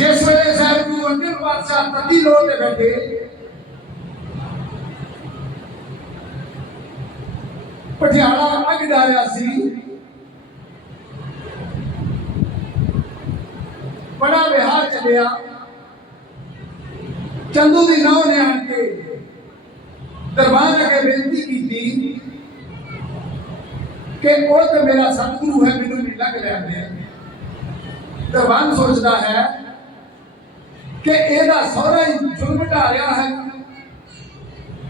ਜਿਸ ਵੇਲੇ ਸਾਹਿਬ ਗੁਰੂ ਅੰਗਦ ਪਾਤਸ਼ਾਹ ਤਤੀ ਲੋਹ ਤੇ ਬੈਠੇ, ਪਟਿਆਲਾ ਅੱਗ ਡਾਰਿਆ ਸੀ। ਬੜਾ ਵਿਹਾਰ ਚੱਲਿਆ। ਚੰਦੂ ਦੀ ਨਾव ਨੇ ਆਣ ਕੇ ਦਰਬਾਰ ਅੱਗੇ ਬੇਨਤੀ ਕੀਤੀ ਕਿ ਉਹ ਤੇ ਮੇਰਾ ਸਤਿਗੁਰੂ ਹੈ, ਮੈਨੂੰ ਨਹੀਂ ਲੱਗ ਲੈਂਦੇ ਦਰਬਾਰ ਸੋਚਦਾ ਹੈ ਕਿ ਇਹਦਾ ਸਹੁਰਾ ਹੀ ਜ਼ੁਲਮ ਢਾ ਰਿਹਾ ਹੈ।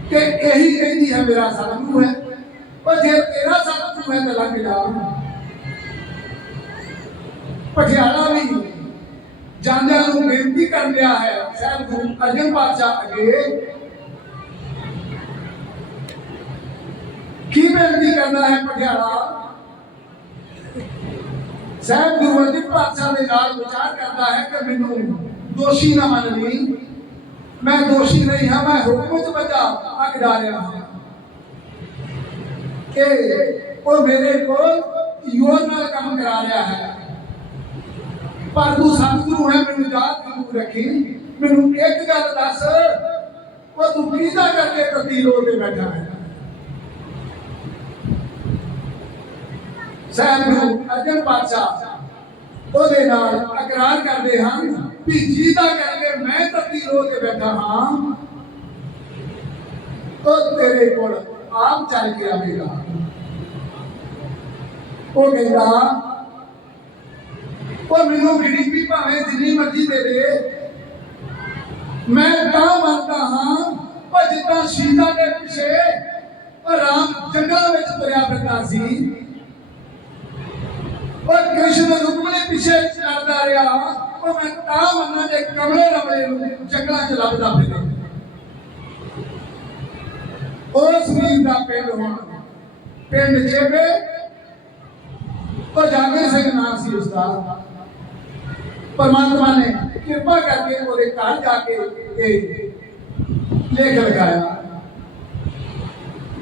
ਕਿ ਇਹੀ ਕਹਿੰਦੀ ਹੈ, ਮੇਰਾ ਸਤਿਗੁਰੂ ਹੈ। ਪਰ ਜੇ ਤੇਰਾ ਸਤਿਗੁਰੂ ਹੈ ਤਾਂ ਲੱਗ ਜਾ। ਪਟਿਆਲਾ ਵੀ ਜਾਂਦਿਆਂ ਨੂੰ ਬੇਨਤੀ ਕਰ ਲਿਆ ਹੈ, ਸਾਹਿਬ ਗੁਰੂ ਅਰਜਨ ਪਾਤਸ਼ਾਹ ਅੱਗੇ। ਕੀ ਬੇਨਤੀ ਕਰਦਾ ਹੈ ਪਟਿਆਲਾ? ਸਾਹਿਬ ਗੁਰੂ ਅਰਜਨ ਪਾਤਸ਼ਾਹ ਦੇ ਨਾਲ ਵਿਚਾਰ ਕਰਦਾ ਹੈ ਕਿ ਮੈਨੂੰ ਦੋਸ਼ੀ ਨਾ ਮੰਨ ਮੈਂ ਦੋਸ਼ੀ ਨਹੀਂ ਹਾਂ, ਮੈਂ ਹੁਕਮ ਚ ਬਚਾ ਅੱਗ ਡਾਲਿਆ ਹਾਂ। ਕਿ ਉਹ ਮੇਰੇ ਕੋਲ ਯੋਰ ਨਾਲ ਕੰਮ ਕਰਾ ਰਿਹਾ ਹੈ। ਪਰ ਤੂੰ ਸਤਿਗੁਰੂ ਹੈ, ਮੈਨੂੰ ਯਾਦ ਜ਼ਰੂਰ ਰੱਖੀ। ਮੈਨੂੰ ਇੱਕ ਗੱਲ ਦੱਸ, ਉਹ ਤੂੰ ਕਿਹਦਾ ਕਰਕੇ ਤਤੀ ਰੋ ਤੇ ਬੈਠਾ ਹੈ? ਸਾਹਿਬ ਗੁਰੂ ਅਰਜਨ ਪਾਤਸ਼ਾਹ ਉਹਦੇ ਨਾਲ ਇਕਰਾਰ ਕਰਦੇ ਹਨ। ਵੀ ਜਿਹਦਾ ਕਰਕੇ ਮੈਂ ਤਤੀ ਰੋ ਕੇ ਬੈਠਾ ਹਾਂ। ਉਹ ਤੇਰੇ ਕੋਲ ਆਪ ਚੱਲ ਕੇ ਆਵੇਗਾ। ਉਹ ਕਹਿੰਦਾ, ਉਹ ਮੈਨੂੰ ਗਰੀਬੀ ਭਾਵੇਂ ਜਿੰਨੀ ਮਰਜ਼ੀ ਦੇ ਦੇ। ਮੈਂ ਤਾਂ ਮੰਨਦਾ ਹਾਂ ਉਹ ਜਿੱਦਾਂ ਸੀਤਾ ਦੇ ਪਿੱਛੇ ਉਹ ਰਾਮ ਜੰਗਲਾਂ ਵਿੱਚ ਤੁਰਿਆ ਫਿਰਦਾ ਸੀ, ਉਹ ਕ੍ਰਿਸ਼ਨ ਰੁਕਮਣੀ ਪਿੱਛੇ ਚੜਦਾ ਰਿਹਾ। ਉਹ ਮੈਂ ਤਾਂ ਮੰਨਾਂ ਜੇ ਕਮਲੇ ਰਮਲੇ ਨੂੰ ਜੰਗਲਾਂ 'ਚ ਲੱਭਦਾ ਫਿਰੇ ਉਸ ਵੀਰ ਦਾ ਪਿੰਡ ਹੁਣ, ਪਿੰਡ ਜੇਵੇ ਉਹ ਜਾਗਰ ਸਿੰਘ ਨਾਮ ਸੀ ਉਸ ਦਾ ਪਰਮਾਤਮਾ ਨੇ ਕਿਰਪਾ ਕਰਕੇ ਉਹਦੇ ਘਰ ਜਾ ਕੇ ਇਹ ਲੇਖ ਲਗਾਇਆ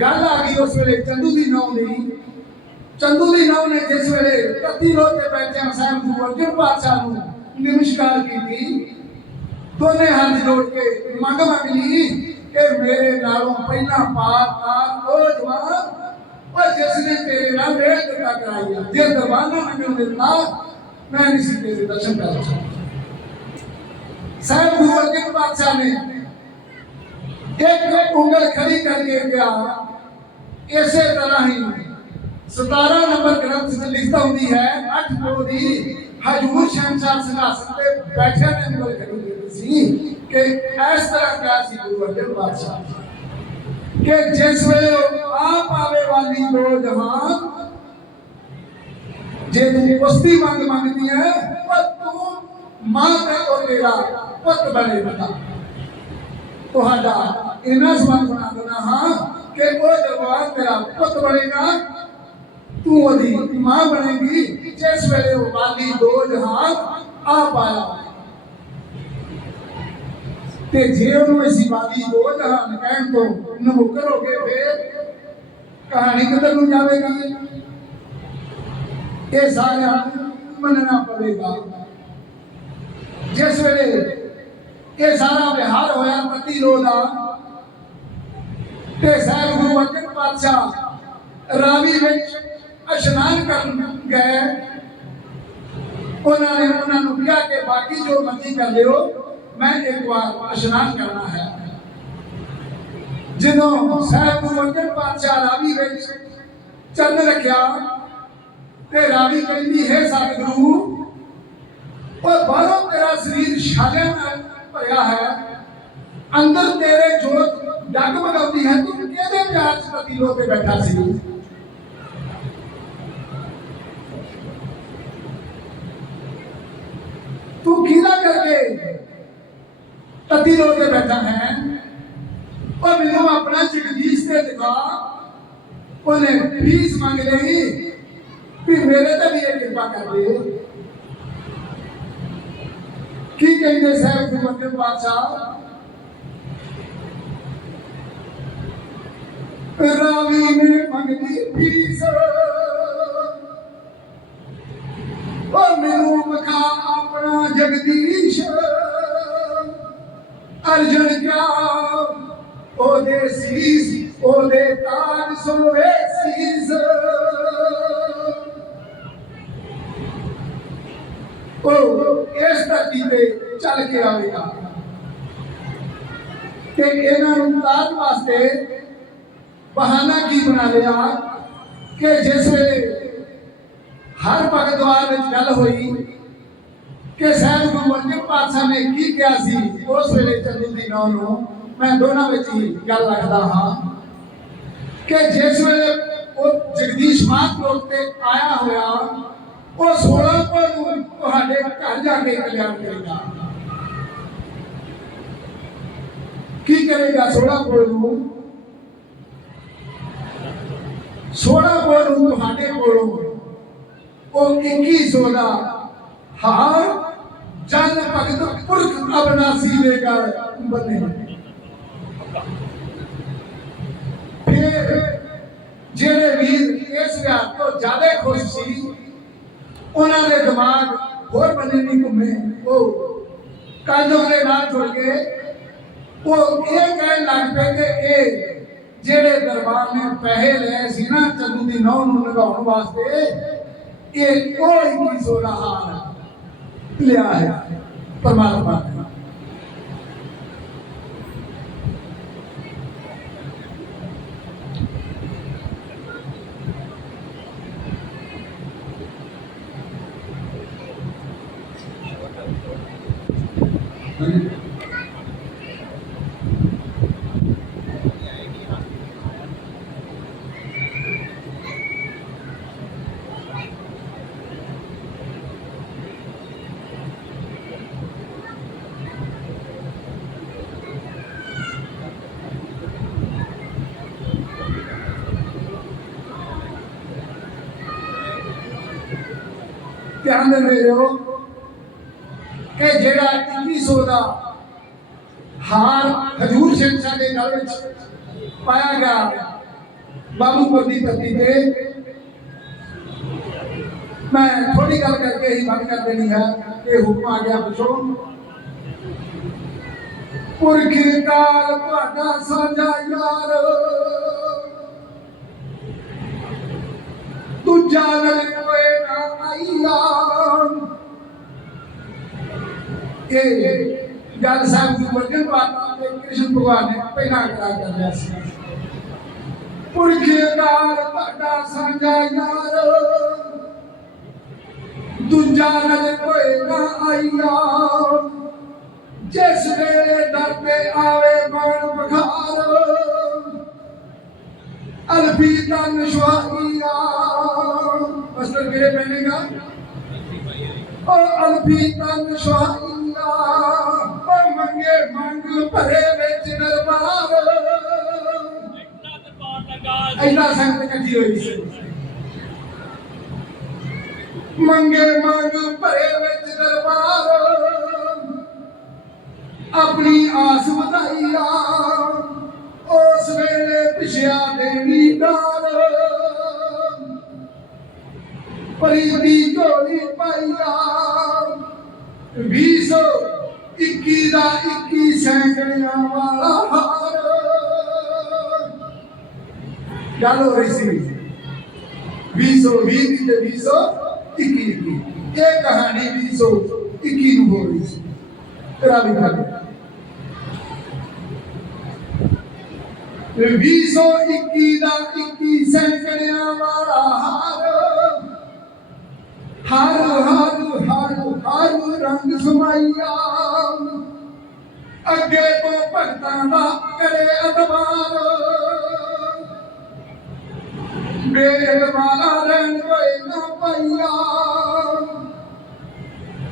ਗੱਲ ਆ ਗਈ ਉਸ ਵੇਲੇ ਚੰਦੂ ਦੀ ਨੌਂ ਦੀ। ਚੰਦੂ ਦੀ ਨੌਂ ਨੇ ਜਿਸ ਵੇਲੇ ਤਤੀ ਰੋਹ ਤੇ ਬੈਠਿਆ ਸਾਹਿਬ ਗੁਰੂ ਅਰਜਨ ਪਾਤਸ਼ਾਹ ਨੂੰ ਨਮਸਕਾਰ ਕੀਤੀ। ਦੋਨੇ ਹੱਥ ਜੋੜ ਕੇ ਮੰਗ ਮੰਗ ਲਈ ਕਿ ਮੇਰੇ ਨਾਲੋਂ ਪਹਿਲਾਂ ਪਾਰ ਪਾਰ ਉਹ ਜਵਾਨ ਉਹ ਜਿਸ ਨੇ ਤੇਰੇ ਨਾਲ ਵੇਖ ਦਿੱਤਾ ਕਰਾਈਆ ਜੇ ਦਰਬਾਨਾ ਮੈਨੂੰ ਦਿੱਤਾ ਮੈਂ ਨਹੀਂ ਸੀ ਤੇਰੇ ਦਰਸ਼ਨ ਕਰ ਸਕਦਾ। ਸਾਹਿਬ ਗੁਰੂ ਅਰਜਨ ਪਾਤਸ਼ਾਹ ਨੇ ਇੱਕ ਉਂਗਲ ਖੜੀ ਕਰਕੇ ਕਿਹਾ, ਇਸੇ ਤਰ੍ਹਾਂ ਹੀ 17 ਨੰਬਰ ਗ੍ਰੰਥ ਵਿੱਚ ਲਿਖਤਾ ਹੁੰਦੀ ਹੈ, ਅੱਠ ਪੋ ਦੀ ਹਜੂਰ ਸ਼ਹਿਨशाह ਸਿੰਘਾਸਨ ਤੇ ਬੈਠੇ ਨੇ ਉਂਗਲ ਖੜੀ ਕੀਤੀ ਸੀ ਕਿ ਇਸ ਤਰ੍ਹਾਂ ਕਿਹਾ ਸੀ ਗੁਰੂ ਅਰਜਨ ਪਾਤਸ਼ਾਹ ਕਿ ਜਿਸ ਵੇਲੇ ਉਹ ਆਪ ਆਵੇ ਵਾਲੀ ਦੋ ਜਹਾਨ ਜੇ ਤੂੰ ਕੁਸ਼ਤੀ ਮੰਗ ਮੰਗਦੀ ਹੈ ਪਰ ਤੂੰ ਮਾਂ ਤੇ ਉਹ ਤੇਰਾ ਪੁੱਤ ਬਣੇ ਬਤਾ ਤੁਹਾਡਾ ਇਹਨਾਂ ਸਬੰਧ ਬਣਾ ਦੇਣਾ ਹਾਂ ਕਿ ਉਹ ਜਵਾਨ ਤੇਰਾ ਪੁੱਤ ਬਣੇਗਾ ਤੂੰ ਉਹਦੀ ਮਾਂ ਬਣੇਗੀ, ਜਿਸ ਵੇਲੇ ਉਹ ਵਾਲੀ ਦੋ ਜਹਾਨ ਆ ਪਾਇਆ। ਤੇ ਜੇ ਉਹਨੂੰ ਅਸੀਂ ਵਾਲੀ ਦੋ ਜਹਾਨ ਕਹਿਣ ਤੋਂ ਨਮੁਕਰ ਹੋ ਗਏ ਫੇਰ ਕਹਾਣੀ ਕਿੱਧਰ ਨੂੰ ਜਾਵੇਗੀ? ਇਹ ਸਾਰਿਆਂ ਨੂੰ ਮੰਨਣਾ ਪਵੇਗਾ। ਜਿਸ ਵੇਲੇ ਇਹ ਸਾਰਾ ਵਿਹਾਰ ਹੋਇਆ ਪਤੀ ਦਾ, ਤੇ ਸਾਹਿਬ ਗੁਰੂ ਅਰਜਨ ਪਾਤਸ਼ਾਹ ਰਾਵੀ ਵਿੱਚ ਇਸ਼ਨਾਨ ਕਰਨ ਗਏ। ਉਹਨਾਂ ਨੇ ਉਹਨਾਂ ਨੂੰ ਕਿਹਾ ਕਿ ਬਾਕੀ ਜੋ ਮਰਜ਼ੀ ਕਰ ਲਿਓ, ਮੈਂ ਇੱਕ ਵਾਰ ਇਸ਼ਨਾਨ ਕਰਨਾ ਹੈ। ਜਦੋਂ ਸਾਹਿਬ ਗੁਰੂ ਪਾਤਸ਼ਾਹ ਰਾਵੀ ਵਿੱਚ ਚਰਨ ਰੱਖਿਆ ਤੇ ਰਾਵੀ ਕਹਿੰਦੀ, ਹੈ ਸਤਿਗੁਰੂ, ਉਹ ਬਾਹਰੋਂ ਤੇਰਾ ਸਰੀਰ ਛਾਲਿਆਂ ਨਾਲ ਭਰਿਆ ਹੈ। ਅੰਦਰ ਤੇਰੇ ਜੋਤ ਡਗਮਗਾਉਂਦੀ ਹੈ। ਤੂੰ ਕਿਹਦੇ ਪਿਆਰ ਚ ਪਤੀਲੋ ਤੇ ਬੈਠਾ ਸੀ? ਤੂੰ ਕਿਹਦਾ ਕਰਕੇ ਪਤੀਲੋ ਤੇ ਬੈਠਾ ਹੈ। ਉਹ ਮੈਨੂੰ ਆਪਣਾ ਜਗਦੀਸ਼ ਤੇ ਦਿਖਾ। ਉਹਨੇ ਫੀਸ ਮੰਗ ਲਈ ਵੀ ਮੇਰੇ ਤੇ ਵੀ ਇਹ ਕਿਰਪਾ ਕਰ ਦੇ। ਕੀ ਕਹਿੰਦੇ ਸਾਹਿਬ ਗੁਰੂ ਅਰਜਨ ਪਾਤਸ਼ਾਹ? ਰਾਵੀ ਨੇ ਮੰਗਦੀ ਫੀਸ ਉਹ ਮੈਨੂੰ ਮਖਾ ਆਪਣਾ ਜਗਦੀਸ਼ ਅਰਜਨ ਕਿਆ? ਉਹਦੇ ਸੀਸ, ਉਹਦੇ ਤਾਜ ਸੁਣਵੇ ਸੀਸ। ਉਹ ਇਸ ਧਰਤੀ ਤੇ ਚੱਲ ਕੇ ਆਵੇਗਾ। ਤੇ ਇਹਨਾਂ ਨੂੰ ਤਾਜ ਵਾਸਤੇ ਬਹਾਨਾ ਕੀ ਬਣਾ ਲਿਆ? ਕਿ ਜਿਸ ਵੇਲੇ ਹਰ ਭਗਤਵਾਰ ਵਿੱਚ ਗੱਲ ਹੋਈ ਕਿ ਸਾਹਿਬ ਗੁਰੂ ਅਰਜਨ ਪਾਤਸ਼ਾਹ ਨੇ ਕੀ ਕਿਹਾ ਸੀ, ਉਸ ਵੇਲੇ ਚੰਦੂ ਦੀ ਨੌ ਨੂੰ ਮੈਂ ਦੋਨਾਂ ਵਿੱਚ ਹੀ ਗੱਲ ਰੱਖਦਾ ਹਾਂ ਕਿ ਜਿਸ ਵੇਲੇ ਉਹ ਜਗਦੀਸ਼ ਮਾਤ ਲੋਕ ਤੇ ਆਇਆ ਹੋਇਆ, ਉਹ 16 ਕੋਲ ਨੂੰ ਤੁਹਾਡੇ ਘਰ ਜਾ ਕੇ ਕਲਿਆਣ ਕਰੇਗਾ। ਕੀ ਕਰੇਗਾ 16 ਕੋਲ ਨੂੰ? 16 ਕੋਲ ਨੂੰ ਤੁਹਾਡੇ ਕੋਲੋਂ ਉਹ 2100 ਦਾ ਹਾਰ ਜਨ ਭਗਤ ਪੁਰਖ ਅਬਨਾਸੀ ਦੇ ਘਰ ਬਨੇ ਜਿਹੜੇ ਵੀਰ ਇਸ ਵਿਆਹ ਤੋਂ ਜ਼ਿਆਦਾ ਖੁਸ਼ ਸੀ ਉਹਨਾਂ ਦੇ ਦਿਮਾਗ ਹੋਰ ਬੰਨੇ ਨਹੀਂ ਘੁੰਮੇ ਉਹ ਕਾਜੋਂ ਦੇ ਨਾਲ ਜੁੜ ਕੇ ਉਹ ਇਹ ਕਹਿਣ ਲੱਗ ਪਏ ਕਿ ਇਹ ਜਿਹੜੇ ਦਰਬਾਰ ਨੇ ਪੈਸੇ ਲਏ ਸੀ ਨਾ ਚੰਦੂ ਦੀ ਨੌ ਨੂੰ ਲਗਾਉਣ ਵਾਸਤੇ ਇਹ ਕੋਈ ਨਹੀਂ ਸੋਨਾ ਹਾਰ ਲਿਆ ਹੈ ਪਰਮਾਤਮਾ ਨੇ। ਧਿਆਨ ਦੇ ਮੇਰੇ ਹੋ ਕਿ ਜਿਹੜਾ 2100 ਦਾ ਹਾਰ ਹਜੂਰ ਸਿੰਘ ਦੇ ਗਲ ਵਿੱਚ ਪਾਇਆ ਗਿਆ ਬਾਬੂਪੁਰ ਦੀ ਧਰਤੀ ਤੇ। ਮੈਂ ਥੋੜੀ ਗੱਲ ਕਰਕੇ ਹੀ ਬੰਦ ਕਰ ਦੇਣੀ ਹੈ ਕਿ ਹੁਕਮ ਆ ਗਿਆ ਪਿਛੋਂ। ਪੁਰਖ ਕਾਲ ਤੁਹਾਡਾ ਸਾਂਝਾ ਯਾਰ। ਦੂਜਾ ਨਲ ਕੋਏ ਨਾ ਆਈਆ ਇਹ ਗੱਲ ਸਾਹਿਬ ਦੀ ਵਰਗੇ ਬਾਤ ਤੇ ਕ੍ਰਿਸ਼ਨ ਭਗਵਾਨ ਨੇ ਪਹਿਲਾਂ ਕਰਾ ਕਰ ਲਿਆ ਸੀ। ਪੁਰਖ ਨਾਲ ਤੁਹਾਡਾ ਸਾਂਝਾ ਯਾਰ। ਦੂਜਾ ਨਲ ਕੋਏ ਨਾ ਆਈਆ ਜਿਸ ਵੇਲੇ ਦਰ ਤੇ ਆਵੇ ਬਣ ਬਖਾਰ। ਅਲਫੀ ਤਨ ਸ਼ਵਾਈਆ ਅਸਲ ਕਿਹੜੇ ਪਹਿਨੇਗਾ ਉਹ ਅਲਫੀ ਤਨ ਸ਼ਵਾਈਆ ਉਹ ਮੰਗੇ ਮੰਗ ਭਰੇ ਵਿੱਚ ਦਰਬਾਰ ਐਨਾ ਸੰਗਤ ਇਕੱਠੀ ਹੋਈ ਸੀ ਮੰਗੇ ਮੰਗ ਭਰੇ ਵਿੱਚ ਦਰਬਾਰ ਆਪਣੀ ਆਸ ਵਧਾਈਆ ਉਸ ਵੇਲੇ ਪਿਛਿਆ ਦੇਣੀ ਡਾਰ ਪਰੀ ਦੀ ਝੋਲੀ ਪਾਈਆ। 221 ਦਾ 21 ਸੈਂਕੜਿਆਂ ਵਾਲਾ ਹਾਰ। ਗੱਲ ਹੋ ਰਹੀ ਸੀ। 220 ਦੀ ਤੇ 221 ਦੀ ਇਹ ਕਹਾਣੀ 221 ਨੂੰ ਹੋ ਰਹੀ ਸੀ। ਤੇਰਾ ਵੀ ਗੱਲ ਵੀਹ ਇੱਕੀ ਦਾ 21 ਸੈਂਕੜਿਆਂ ਵਾਲਾ ਹਾਰ। ਹਰ ਹਰ ਹਰ ਹਰ ਰੰਗ ਸਮਾਈਆ। ਅੱਗੇ ਤੋਂ ਭਗਤਾਂ ਦਾ ਕਰੇ ਅਤਵਾਰ ਬੇਲ ਵਾਲਾ ਰਹਿਣ ਕੋਈ ਨਾ ਪਾਈਆ।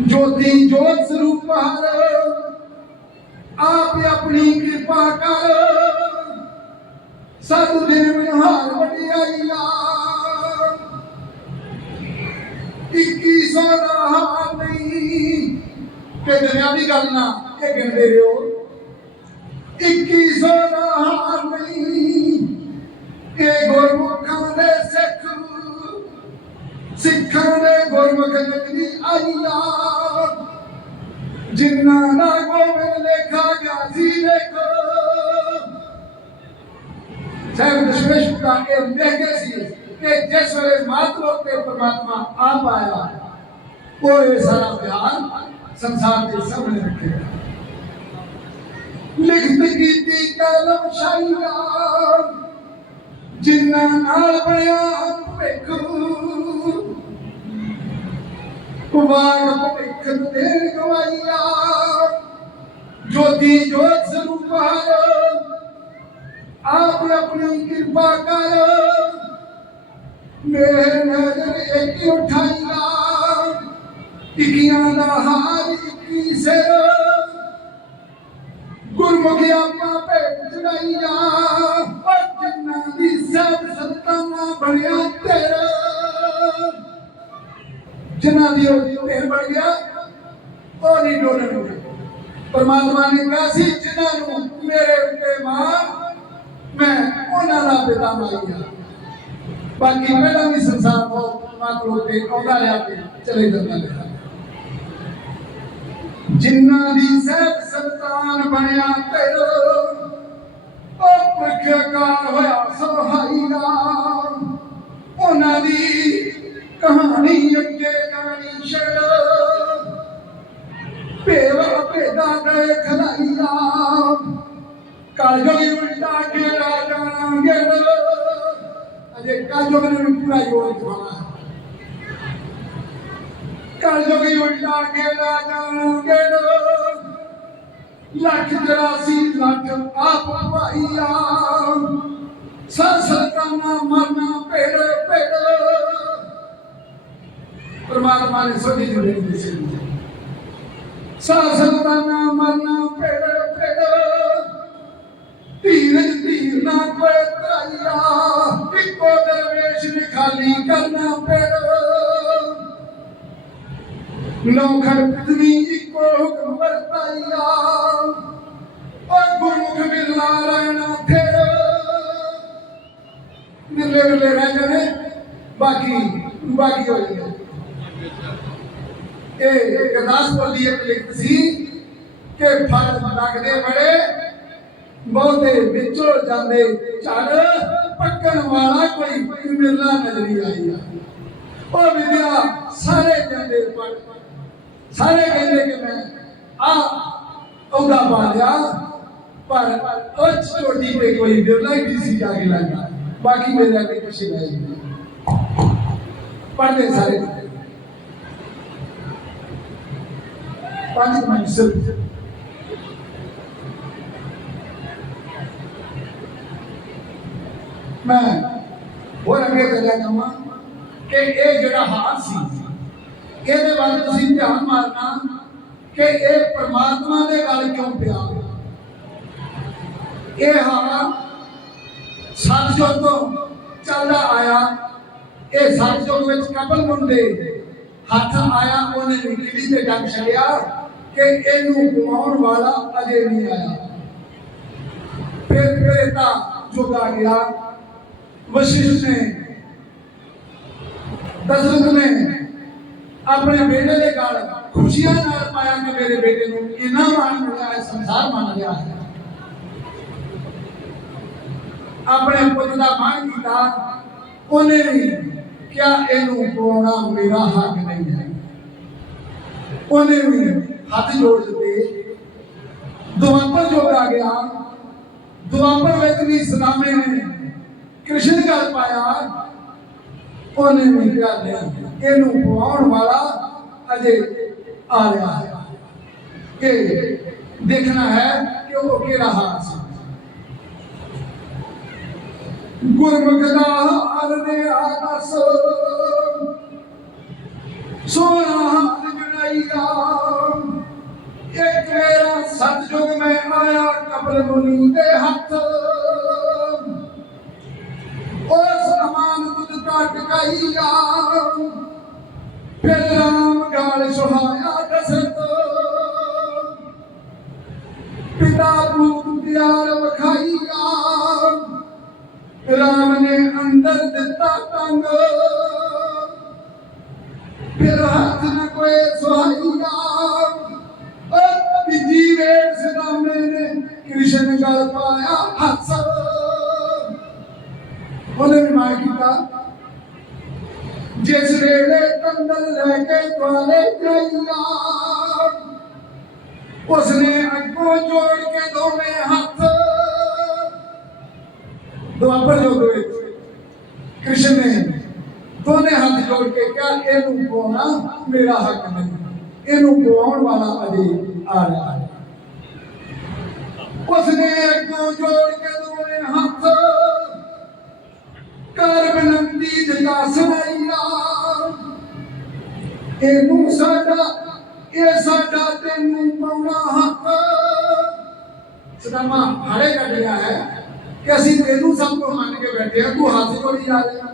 ਜੋਤੀ ਜੋਤ ਸਰੂਪ ਹਰ ਆਪ ਆਪਣੀ ਕਿਰਪਾ ਕਰ। ਸਤ 2100 ਨਹੀਂ। ਕਿ ਦੁਨਿਆਵੀ ਗੱਲ ਨਾ ਇਹ ਗਿਣਦੇ ਰਹੋ। 2100 ਦਾ ਨਹੀਂ। ਇਹ ਗੁਰਮੁਖਾਂ ਦੇ ਸਿੱਖ ਸਿੱਖਾਂ ਦੇ ਗੁਰਮੁਖ ਨਗਰੀ ਆਈਆ ਜਿਨ੍ਹਾਂ ਦਾ ਗੋਬਿੰਦ ਲੇਖਾ ਗਿਆ ਸੀ ਦੇਖੋ। ਸਾਹਿਬ, ਦਸ਼ਮੇਸ਼ ਦਾ ਇਹ ਦੇਖੇ ਸੀ ਕਿ ਜਿਸ ਵੇਲੇ ਮਾਤਰੋ ਤੇ ਪਰਮਾਤਮਾ ਆਪ ਆਇਆ ਉਹ ਇਹ ਸਾਰਾ ਬਿਆਨ ਸੰਸਾਰ ਦੇ ਸਾਹਮਣੇ ਰੱਖੇਗਾ ਲਿਖਤ ਕੀਤੀ ਕਲਮ ਸ਼ਾਇਰਾ ਜਿਨ੍ਹਾਂ ਨਾਲ ਬਣਿਆ ਭਿੱਖ ਕੁਵਾਰ ਭਿੱਖ ਦੇ ਗਵਾਈਆ ਜੋਤੀ ਜੋਤ ਸਰੂਪਾਰ ਆਪ ਆਪਣੀ ਕਿਰਪਾ ਕਰ ਮੇਰੇ ਨਜ਼ਰ ਇੱਕ ਉਠਾਈਆ ਟਿਕਿਆਂ ਦਾ ਹਾਰ ਇੱਕੀ ਸਿਰ ਗੁਰਮੁਖੀ ਆਪਾ ਭੇਟ ਚੜਾਈਆ ਔਰ ਜਿੰਨਾਂ ਦੀ ਸਭ ਸੰਤਾਨਾ ਬਣਿਆ ਤੇਰਾ ਜਿਨ੍ਹਾਂ ਦੀ ਉਹ ਢੇਰ ਬਣ ਗਿਆ ਉਹ ਨਹੀਂ ਡੋਲਣਗੇ ਪਰਮਾਤਮਾ ਨੇ ਕਿਹਾ ਸੀ ਜਿਨ੍ਹਾਂ ਨੂੰ ਮੇਰੇ ਉੱਤੇ ਮਾਰ ਮੈਂ ਉਹਨਾਂ ਦਾ ਪਿਤਾ ਮਾਈਆ ਬਾਕੀ ਪਹਿਲਾਂ ਵੀ ਸੰਸਾਰ ਬਹੁਤ ਮਾਤਰੋ ਤੇ ਆਉਂਦਾ ਰਿਹਾ ਤੇ ਚਲੇ ਜਾਂਦਾ ਰਿਹਾ ਜਿਨ੍ਹਾਂ ਦੀ ਸਹਿਬ ਸੰਤਾਨ ਬਣਿਆ ਤੇਰੋ ਉਹ ਪੁਰਖਕਾਰ ਹੋਇਆ ਸਹਾਈਆ ਉਹਨਾਂ ਦੀ ਕਹਾਣੀ ਅੱਗੇ ਜਾਣੀ ਛੜ ਭੇਵ ਭੇਦਾ ਦੇ ਖਲਾਈਆ ਕਾਲਜੋਗੀ ਉਲਟਾ ਕੇ ਜਾਣਾਂਗੇ ਅਜੇ ਕਾਲਜੋਗੀ ਨੂੰ ਪੂਰਾ ਜੋਰ ਦਿਖਾਉਣਾ ਹੈ ਕਾਲਜੋਗੀ ਉਲਟਾ ਕੇ ਜਾਣਾਂਗੇ ਲੱਖ 84 ਲੱਖ ਆਪ ਭਾਈਆ। ਸੰਸਤਾਨਾ ਮਰਨਾ ਪੇੜ ਪੇੜ ਪਰਮਾਤਮਾ ਨੇ ਸੋਧੀ ਜੁੜੇ ਹੁੰਦੇ ਸੀ। ਸੰਸਤਾਨਾ ਮਰਨਾ ਪੇੜ ਪੇੜ ਧੀਰਜ ਧੀਰ ਨਾ ਕੋਈ ਤਰਾਈਆ ਇੱਕੋ ਦਰਵੇਸ਼ ਨਿਖਾਲੀ ਕਰਨਾ ਪੇੜ ਲੋਖੜ ਪਤਨੀ ਇੱਕੋ ਹੁਕਮ ਵਰਤਾਈਆ। ਓ ਗੁਰਮੁਖ ਮਿਲਣਾ ਰਹਿਣਾ ਫਿਰ ਮਿਲੇ ਮਿਲੇ ਰਹਿ ਜਾਣੇ। ਬਾਕੀ ਬਾਕੀ ਹੋ ਜਾਣੇ। ਇਹ ਗਰਦਾਸਪੁਰ ਦੀ ਇੱਕ ਲਿਖਤ ਸੀ ਕਿ ਫਲ ਲੱਗਦੇ ਬੜੇ, ਬਹੁਤੇ ਵਿੱਚੋਂ ਜਾਂਦੇ ਚੜ ਪੱਕਣ ਵਾਲਾ ਕੋਈ ਮਿਲਣਾ ਨਜ਼ਰੀ ਆਈਆ ਉਹ ਵਿਦਿਆ ਸਾਰੇ ਜਾਂਦੇ ਪੜ ਸਾਰੇ ਕਹਿੰਦੇ ਕਿ ਮੈਂ ਆ ਉਹਦਾ ਬਾਲਿਆ ਪਰ ਉਹ ਛੋਟੀ ਤੇ ਕੋਈ ਵਿਰਲਾ ਹੀ ਨਹੀਂ ਸੀ ਜਾ ਕੇ ਲੱਗਾ ਬਾਕੀ ਮੇਰੇ ਅੱਗੇ ਕੁਛ ਨਹੀਂ ਪੜਦੇ ਸਾਰੇ ਪੰਜ ਮਿੰਟ ਸਿਰਫ ਮੈਂ ਹੋਰ ਅੱਗੇ ਚੱਲਿਆ ਜਾਵਾਂ ਕਿ ਇਹ ਜਿਹੜਾ ਹਾਲ ਸੀ ਇਹਦੇ ਵੱਲ ਤੁਸੀਂ ਧਿਆਨ ਮਾਰਨਾ ਕਿ ਇਹ ਪ੍ਰਮਾਤਮਾ ਦੇ ਗੱਲ ਕਿਉਂ ਪਿਆ? ਇਹ ਹਾਲ ਸਤਜੁਗ ਤੋਂ ਚੱਲਦਾ ਆਇਆ। ਇਹ ਸਤਜੁਗ ਵਿੱਚ ਕਪਲ ਮੁੰਡੇ ਹੱਥ ਆਇਆ, ਉਹਨੇ ਨਿਕਲੀ ਤੇ ਡੰਗ ਛੜਿਆ ਕਿ ਇਹਨੂੰ ਗੁਮਾਉਣ ਵਾਲਾ ਅਜੇ ਨਹੀਂ ਆਇਆ। ਫਿਰ ਪ੍ਰੇਤਾ ਜੁਗਾ ਗਿਆ। ਵਸ਼ਿਸ਼ ਨੇ ਦਸ਼ਰਥ ਨੇ ਆਪਣੇ ਬੇਟੇ ਦੇ ਗਲ ਖੁਸ਼ੀਆਂ ਨਾਲ ਪਾਇਆ ਕਿ ਮੇਰੇ ਬੇਟੇ ਨੂੰ ਇਨਾ ਮਾਣ ਮਿਲਿਆ ਹੈ ਸੰਸਾਰ ਮੰਨ ਲਿਆ ਹੈ। ਆਪਣੇ ਪੁੱਤ ਦਾ ਮਾਣ ਕੀਤਾ, ਉਹਨੇ ਵੀ ਕਿਆ ਇਹਨੂੰ ਪਾਉਣਾ ਮੇਰਾ ਹੱਕ ਨਹੀਂ ਹੈ। ਉਹਨੇ ਵੀ ਹੱਥ ਜੋੜ ਦਿੱਤੇ। ਦੁਆਪਰ ਜੋਗ ਆ ਗਿਆ। ਦੁਆਪਰ ਵਿੱਚ ਵੀ ਸਲਾਮੇ ਨੇ ਕ੍ਰਿਸ਼ਨ ਗੱਲ ਪਾਇਆ। ਉਹਨੇ ਵੀ ਕਿਹਾ ਲਿਆ ਇਹਨੂੰ ਪਵਾਉਣ ਵਾਲਾ ਅਜੇ ਆ ਰਿਹਾ ਹੈ। ਕਿ ਦੇਖਣਾ ਹੈ ਕਿ ਉਹ ਕਿਹੜਾ ਹਾਲ ਸੀ। ਗੁਰਮੁਖ ਦਾ ਅਰਨੇ ਆਦਸ ਸੋਨਾ ਹੱਥ ਇੱਕ ਮੇਰਾ ਸਤਜੁਗ ਮੈਂ ਆਇਆ ਕਪਲ ਮੁਨੀ ਦੇ ਹੱਥ। ਉਸ ਅਮਾਨ ਤੁਧ ਕਾ ਫਿਰ ਰਾਮ ਗਾਲ ਸੁਹਾਇਆ ਦਸਤ। ਪਿਤਾ ਪੁੱਤ ਪਿਆਰ ਵਖਾਈਆ ਰਾਮ ਨੇ ਅੰਦਰ ਦਿੱਤਾ ਤੰਗ। ਕੰਦਲ ਲੈ ਕੇ ਤੁਹਾਡੇ ਜਾਈਆ ਉਸਨੇ ਅੱਗੋਂ ਜੋੜ ਕੇ ਦੋਵੇਂ ਹੱਥ ਦੁਆਪਰ ਯੁੱਗ ਵਿੱਚ। ਕ੍ਰਿਸ਼ਨ ਨੇ ਦੋਨੇ ਹੱਥ ਜੋੜ ਕੇ ਕਿਹਾ, ਇਹਨੂੰ ਪਵਾਉਣਾ ਮੇਰਾ ਹੱਕ ਨਹੀਂ। ਇਹਨੂੰ ਪਵਾਉਣ ਵਾਲਾ ਅਜੇ ਆ ਰਿਹਾ ਹੈ। ਉਸਨੇ ਅੱਗੋਂ ਜੋੜ ਕੇ ਦੋਵੇਂ ਹੱਥ ਕਰ ਇਹਨੂੰ ਸਾਡਾ, ਇਹ ਸਾਡਾ ਤੈਨੂੰ ਪਾਉਣਾ ਹੱਕ। ਸਦਾਮਾ, ਹਾਰੇ ਕੱਢ ਰਿਹਾ ਹੈ ਕਿ ਅਸੀਂ ਤੈਨੂੰ ਸਭ ਤੋਂ ਮੰਨ ਕੇ ਬੈਠੇ ਹਾਂ। ਤੂੰ ਹੱਥ ਜੋੜੀ ਜਾ। ਰਿਹਾ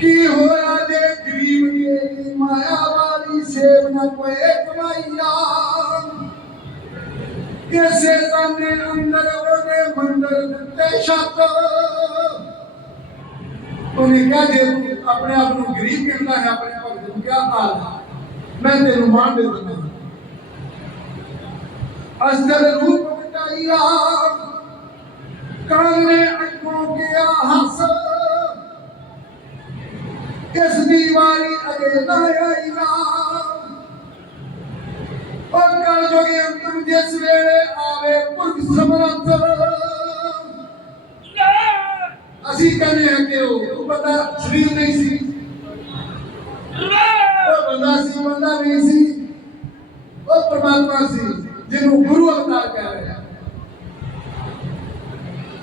ਕੀ ਹੋਇਆ ਦੇ ਗਰੀਬ ਦੀ ਮਾਇਆ ਵਾਲੀ ਸੇਵ ਨਾ ਕੋਏ ਕਮਾਈਆ? ਇਸੇ ਸਾਹਮਣੇ ਅੰਦਰ ਉਹਦੇ ਮੰਦਰ ਦਿੱਤੇ ਛੱਤ। ਉਹਨੇ ਕਿਹਾ, ਜੇ ਆਪਣੇ ਆਪ ਨੂੰ ਗਰੀਬ ਕਹਿੰਦਾ ਹੈ, ਆਪਣੇ ਭਗਤ ਨੂੰ ਕਿਹਾ ਆ ਮੈਂ ਤੈਨੂੰ ਮਾਣ ਦੇ ਦਿੰਦਾ ਅਸਲ ਰੂਪ ਬਟਾਈਆ ਕਾਨੇ ਅੱਗੋਂ ਗਿਆ ਹੱਸ। ਇਸ ਦੀ ਵਾਰੀ ਅਗੇ ਨਾ ਆਈਆ। ਔਰ ਕਲ ਜੋਗੇ ਅੰਤਮ ਜਿਸ ਵੇਲੇ ਆਵੇ ਪੁਰਖ ਸਮਰੱਥ। ਅਸੀਂ ਕਹਿੰਦੇ ਹਾਂ ਕਿ ਉਹ ਉਹ ਬੰਦਾ ਸਰੀਰ ਨਹੀਂ ਸੀ। ਉਹ ਬੰਦਾ ਸੀ, ਬੰਦਾ ਨਹੀਂ ਸੀ। ਉਹ ਪਰਮਾਤਮਾ ਸੀ, ਜਿਹਨੂੰ ਗੁਰੂ ਅਵਤਾਰ ਕਹਿ ਰਿਹਾ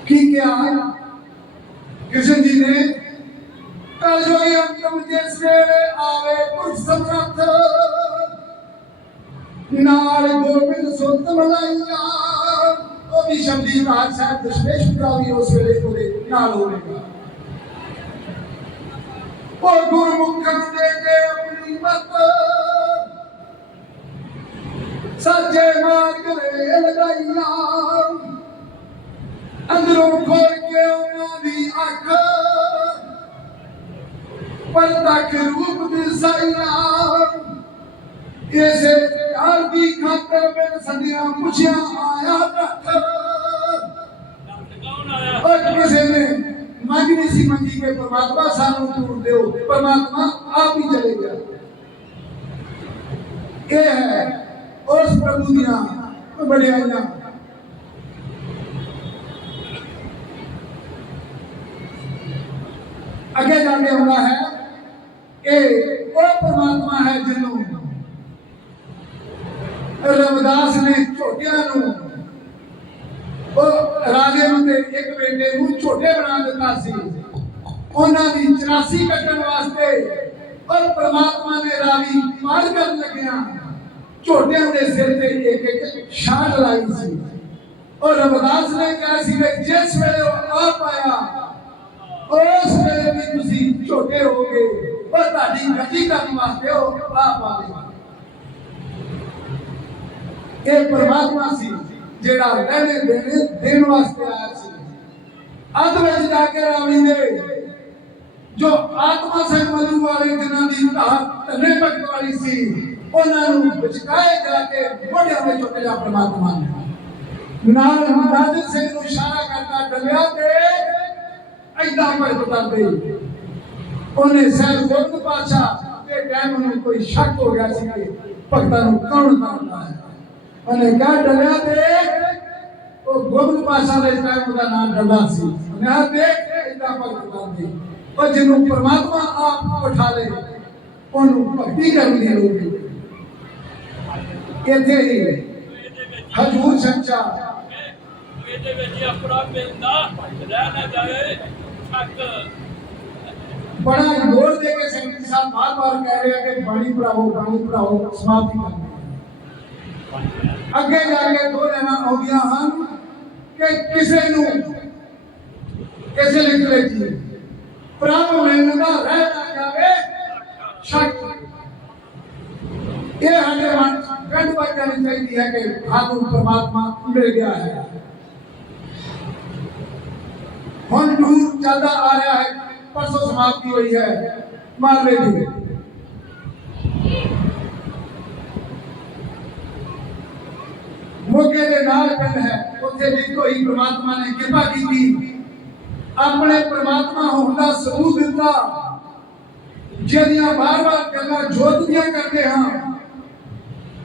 ਕੀ ਕਿਹਾ? ਕ੍ਰਿਸ਼ਨ ਜੀ ਨੇ ਕਲ ਜੋ ਅੰਤਮ ਜਿਸ ਵੇਲੇ ਆਵੇ ਪੁਰਖ ਸਮਰੱਥ। ਨਾਲ ਗੋਬਿੰਦ ਸੁਤ ਮਲਾਈਆ ਉਹ ਵੀ ਸ਼ਬਦੀ ਰਾਜ ਸਾਹਿਬ ਦਸ਼ਮੇਸ਼ ਦਾ ਵੀ ਉਸ ਵੇਲੇ ਉਹਦੇ ਨਾਲ ਹੋਵੇਗਾ। ਉਹ ਗੁਰਮੁਖਾਂ ਦੇ ਕੇ ਆਪਣੀ ਮਤ। ਸੱਚੇ ਮਾਰਗ ਰੇ ਲਗਾਈਆਂ। ਅੰਦਰੋਂ ਖੋਲ ਕੇ ਉਹਨਾਂ ਦੀ ਅੱਖ। ਪਰ ਤੱਕ ਰੂਪ ਦਿਸਾਈਆਂ। ਇਸੇ ਹਰ ਦੀ ਖਾਤਰ ਮੈਂ ਸੰਧਿਆ ਪੁੱਛਿਆ ਆਇਆ ਰੱਖ। ਔਰ ਕਿਸੇ ਨੇ ਮੰਗ ਨਹੀਂ ਸੀ ਮੰਗੀ ਕਿ ਪਰਮਾਤਮਾ ਸਾਨੂੰ ਟੂਰ ਦਿਓ ਪਰਮਾਤਮਾ ਆਪ ਹੀ ਚਲੇ ਗਿਆ ਇਹ ਹੈ ਉਸ ਪ੍ਰਭੂ ਦੀਆਂ ਬੜਿਆਈਆਂ ਅੱਗੇ ਜਾ ਕੇ ਹੁੰਦਾ ਹੈ ਕਿ ਉਹ ਪਰਮਾਤਮਾ ਹੈ ਜਿਹਨੂੰ ਰਵਿਦਾਸ ਨੇ ਝੋਟਿਆਂ ਨੂੰ ਉਹ ਰਾਜੇ ਨੂੰ ਤੇ ਇੱਕ ਬੇਟੇ ਨੂੰ ਝੋਟੇ ਬਣਾ ਦਿੱਤਾ ਸੀ। ਉਹਨਾਂ ਦੀ 84 ਕੱਟਣ ਵਾਸਤੇ ਔਰ ਪ੍ਰਮਾਤਮਾ ਨੇ ਰਾਵੀ ਪਾਰ ਕਰਨ ਲੱਗਿਆ ਝੋਟਿਆਂ ਦੇ ਸਿਰ ਤੇ ਇੱਕ ਇੱਕ ਛਾਟ ਲਾਈ ਸੀ। ਔਰ ਰਵਿਦਾਸ ਨੇ ਕਿਹਾ ਸੀ ਕਿ ਜਿਸ ਵੇਲੇ ਉਹ ਆ ਪਾਇਆ ਉਸ ਵੇਲੇ ਵੀ ਤੁਸੀਂ ਝੋਟੇ ਹੋਗੇ ਉਹ ਤੁਹਾਡੀ ਗੱਡੀ ਕਰਨ ਵਾਸਤੇ ਉਹ ਆ ਪਾਵੇਗਾ ਇਹ ਪਰਮਾਤਮਾ ਸੀ ਜਿਹੜਾ ਲੈਣੇ ਦੇਣੇ ਦੇਣ ਵਾਸਤੇ ਆਇਆ ਸੀ। ਅੰਤ ਵਿੱਚ ਜਾ ਕੇ ਰਾਵੀ ਦੇ ਜੋ ਆਤਮਾ ਸਿੰਘ ਵਾਲੇ ਜਿਨ੍ਹਾਂ ਦੀ ਧਾਰ ਭਗਤ ਵਾਲੀ ਸੀ, ਉਹਨਾਂ ਨੂੰ ਵਿਚਕਾਏ ਜਾ ਕੇ ਮੋਢਿਆਂ ਵਿੱਚ ਚੁੱਕ ਲਿਆ ਪਰਮਾਤਮਾ ਨੇ। ਨਾਲ ਨਾਦਰ ਸਿੰਘ ਨੂੰ ਇਸ਼ਾਰਾ ਕਰਦਾ ਡਲਿਆ ਤੇ ਐਦਾਂ ਭਗਤ ਕਰਦੇ ਉਹਨੇ ਸਹਿਬ ਗੁਰਦ ਪਾਸ਼ਾ ਤੇ ਟਾਈਮ ਨੂੰ ਕੋਈ ਸ਼ੱਕ ਹੋ ਗਿਆ ਸੀ ਕਿ ਭਗਤਾਂ ਨੂੰ ਕੌਣ ਕਰਦਾ ਹੈ। ਉਹਨੇ ਕਿਹਾ, ਡਲਿਆ ਤੇ ਉਹ ਗੋਬਿੰਦ ਪਾਸ਼ਾ ਦੇ ਟਾਈਮ ਉਹਦਾ ਨਾਮ ਡੱਲਾ ਸੀ ਉਹਨੇ ਆ ਦੇਖ ਇਦਾਂ ਭਗਤ ਕਰਦੇ ਉਹ ਜਿਹਨੂੰ ਪ੍ਰਮਾਤਮਾ ਆਪ ਉਠਾ ਲੇ ਉਹਨੂੰ ਭਗਤੀ ਕਰਨ ਦੀ ਲੋੜ ਨਹੀਂ ਇੱਥੇ ਹੀ ਹਜੂਰ ਸੱਚਾ ਇਹਦੇ ਵਿੱਚ ਆਪਣਾ ਮਿਲਦਾ ਰਹਿ ਨਾ ਜਾਏ ਥੱਕ ਬੜਾ ਜ਼ੋਰ ਦੇ ਕੇ ਸੰਗਤ ਸਾਹਿਬ ਬਾਰ-ਬਾਰ ਕਹਿ ਰਹੇ ਆ ਕਿ ਬਾਣੀ ਪੜਾਓ ਬਾਣੀ ਪੜਾਓ ਸਮਾਪਤੀ ਕਰਨੀ ਅੱਗੇ ਜਾ ਕੇ ਦੋ ਲੈਣਾ ਆਉਂਦੀਆਂ ਹਨ ਕਿ ਕਿਸੇ ਨੂੰ ਕਿਸੇ ਲਿਖ ਲਈ ਪ੍ਰਭ ਮੈਨੂੰ ਦਾ ਰਹਿ ਨਾ ਜਾਵੇ। ਸ਼ੱਕ ਇਹ ਸਾਡੇ ਮਨ ਗੱਡ ਵੱਜ ਜਾਣੀ ਚਾਹੀਦੀ ਹੈ ਕਿ ਸਾਨੂੰ ਪਰਮਾਤਮਾ ਮਿਲ ਗਿਆ ਹੈ। ਹੁਣ ਨੂਰ ਚੱਲਦਾ ਆ ਰਿਹਾ ਹੈ, ਪਰਸੋਂ ਸਮਾਪਤੀ ਹੋਈ ਹੈ। ਮਾਲਵੇ ਦੀ। ਮੋਗੇ ਦੇ ਨਾਲ ਪਿੰਡ ਹੈ ਉੱਥੇ ਵੀ ਕੋਈ ਪ੍ਰਮਾਤਮਾ ਨੇ ਕਿਰਪਾ ਕੀਤੀ ਆਪਣੇ ਪ੍ਰਮਾਤਮਾ ਹੋਣ ਦਾ ਸਬੂਤ ਦਿੱਤਾ ਜਿਹੜੀਆਂ ਬਾਰ-ਬਾਰ ਗੱਲਾਂ ਜੋਤ ਦੀਆਂ ਕਰਦੇ ਹਾਂ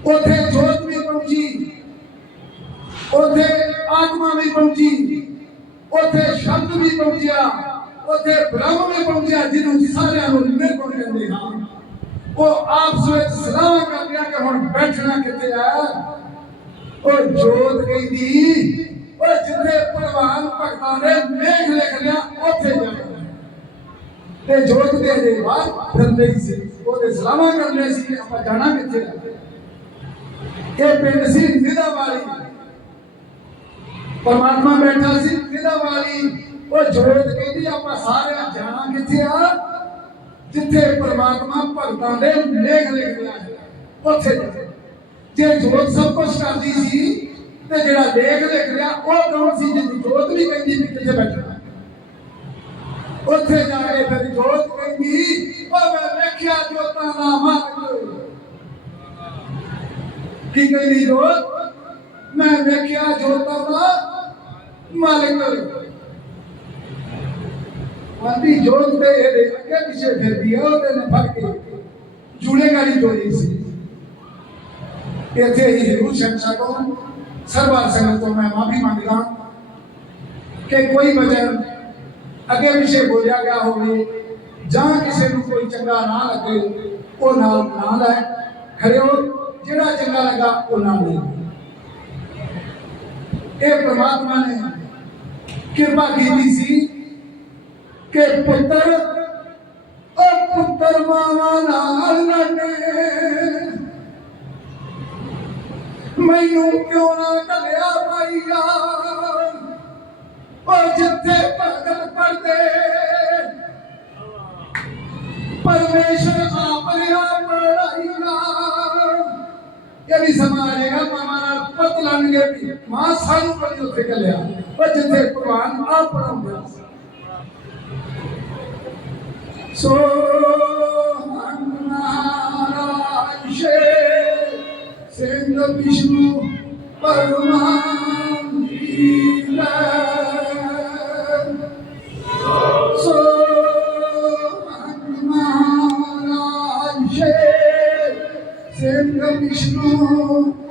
ਉੱਥੇ ਜੋਤ ਵੀ ਪਹੁੰਚੀ ਉੱਥੇ ਆਤਮਾ ਵੀ ਪਹੁੰਚੀ ਉੱਥੇ ਸ਼ਬਦ ਵੀ ਪਹੁੰਚਿਆ ਉੱਥੇ ਬ੍ਰਹਮ ਵੀ ਪਹੁੰਚਿਆ ਜਿਹਨੂੰ ਸਾਰਿਆਂ ਨੂੰ ਨਿਰਗੁਣ ਕਹਿੰਦੇ ਹਾਂ ਉਹ ਆਪਸ ਵਿੱਚ ਸਲਾਹ ਕਰਦੇ ਆ ਕਿ ਹੁਣ ਬੈਠਣਾ ਕਿੱਥੇ ਆ ਉਹ ਜੋਤ ਕਹਿੰਦੀ ਉਹ ਜਿੱਥੇ ਭਗਵਾਨ ਭਗਤਾਂ ਨੇ ਮੇਘ ਲਿਖ ਲਿਆ, ਉੱਥੇ ਜਾਣਾ ਤੇ ਜੋਤ ਦੇ ਦੇ ਬਾਅਦ ਫਿਰ ਸੀ ਉਹਦੇ ਸਲਾਮਾਂ ਕਰਨੇ ਸੀ, ਆਪਾਂ ਜਾਣਾ ਕਿੱਥੇ? ਇਹ ਪਿੰਡ ਸੀ ਨਿਦਾ ਵਾਲੀ ਪਰਮਾਤਮਾ ਬੈਠਾ ਸੀ ਨਿਦਾ ਵਾਲੀ ਉਹ ਜੋਤ ਕਹਿੰਦੀ, ਆਪਾਂ ਸਾਰੇ ਜਾਣਾ ਕਿੱਥੇ ਆ? ਜਿੱਥੇ ਪਰਮਾਤਮਾ ਭਗਤਾਂ ਦੇ ਲੇਖ ਲਿਖ ਲਿਆ। ਉੱਥੇ ਜਾਣਾ। ਜੇ ਜੋਤ ਸਭ ਕੁਝ ਕਰਦੀ ਸੀ, ਤੇ ਜਿਹੜਾ ਦੇਖ ਲਿਖ ਰਿਹਾ, ਉਹ ਕੌਣ ਸੀ ਜਿਹਦੀ ਜੋਤ ਵੀ ਕਹਿੰਦੀ ਵੀ ਕਿੱਥੇ ਬੈਠਣਾ ਉੱਥੇ ਜਾ ਕੇ ਫਿਰ ਜੋਤ ਕਹਿੰਦੀ ਉਹ ਮੈਂ ਵੇਖਿਆ ਜੋਤਾਂ ਦਾ ਮਾਲਕ ਕੀ ਕਹਿੰਦੀ ਜੋਤ? ਮੈਂ ਵੇਖਿਆ ਜੋਤਾਂ ਦਾ ਮਾਲਕ ਆਂਦੀ ਜੋਤ ਤੇ ਇਹਦੇ ਅੱਗੇ ਪਿੱਛੇ ਫਿਰਦੀ ਆ, ਉਹਦੇ ਨੇ ਫੜ ਕੇ ਜੂਲੇ ਗਾੜੀ ਤੋਰੀ ਸੀ। ਇੱਥੇ ਹੀ ਹਿਰੂ ਸ਼ੰਸਾ ਤੋਂ ਸਰਵਾਰ ਸੰਗਤ ਤੋਂ ਮੈਂ ਮਾਫੀ ਮੰਗਦਾ ਕਿ ਕੋਈ ਵਜਨ ਅੱਗੇ ਪਿੱਛੇ ਬੋਲਿਆ ਗਿਆ ਹੋਵੇ ਜਾਂ ਕਿਸੇ ਨੂੰ ਕੋਈ ਚੰਗਾ ਨਾ ਲੱਗੇ ਉਹ ਨਾਲ ਨਾ ਲੈ ਖੜਿਓ ਜਿਹੜਾ ਚੰਗਾ ਲੱਗਾ ਉਹ ਨਾਲ ਲੈ ਇਹ ਪ੍ਰਮਾਤਮਾ ਨੇ ਕਿਰਪਾ ਕੀਤੀ ਸੀ ਕਿ ਪੁੱਤਰ ਉਹ ਪੁੱਤਰ ਮਾਵਾ ਨਾਲ ਲੜੇ ਮੈਨੂੰ ਕਿਉਂ ਨਾ ਕਲਿਆ ਪਾਈਆ ਉਹ ਜਿੱਥੇ ਭਗਤ ਪੜਦੇ। ਪਰਮੇਸ਼ਰ ਆਪ ਰਿਆ ਪੜਾਈਆ ਇਹ ਵੀ ਸਮਾਂ ਆਏਗਾ ਮਾਮਾ ਨਾਲ ਪਤ ਲਣਗੇ ਵੀ। ਮਾਂ ਸਾਨੂੰ ਕਦੀ ਉੱਥੇ ਕਲਿਆ ਉਹ ਜਿੱਥੇ ਭਗਵਾਨ ਆਪ ਪੜਾਉਂਦਾ ਸੋ ਹੰਨਾਰਾਸ਼ੇ ਸਿੰਘ ਸੋ বিষ্ণু পরমান লীলা Vishnu